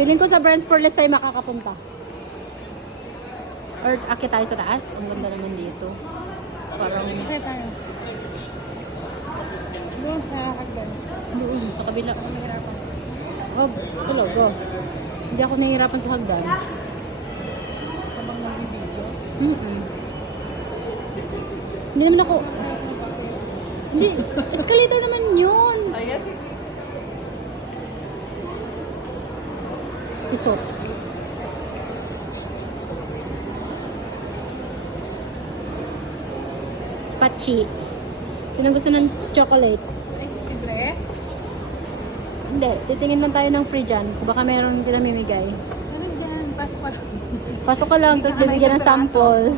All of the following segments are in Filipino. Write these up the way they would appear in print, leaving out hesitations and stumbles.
Feeling ko sa Brands for Less tayo makakapunta. Or akit tayo sa taas. Ang ganda naman dito. Parang... Sure tayo. Doon sa hagdan. Doon, sa kabila. Nahirapan. Oh, talaga. Hindi ako nahihirapan sa hagdan. Habang nag-video. Hindi naman ako... Hindi, escalator naman yun. Ayan. Isot. Pachi. Sino gusto ng chocolate? Ay, libre? Hindi, titingin man tayo ng free dyan. Kung baka meron din namimigay. Ano yan? Passport. Pasok ka lang, tapos bibigyan ng sample.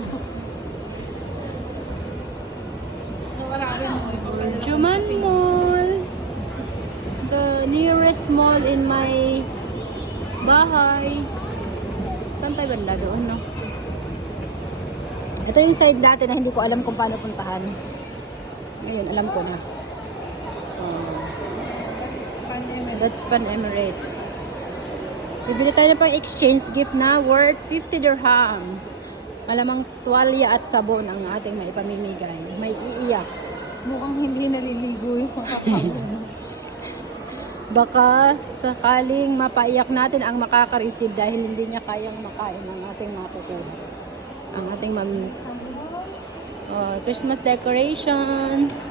Juman Mall. The nearest mall in my bahay. Saan tayo banda? Doon, no? Ito yung side dati na hindi ko alam kung paano puntahan. Ngayon, alam ko na. That's Pan Emirates. Bibili tayo na pang exchange gift na worth 50 dirhams. Malamang tuwalya at sabon ang ating maipamimigay. May iiyak. Mukhang hindi naliligo yung mga kapatid. Baka sakaling mapaiyak natin ang makaka-receive dahil hindi niya kayang makain ang ating makukuha. Ang ating Christmas decorations.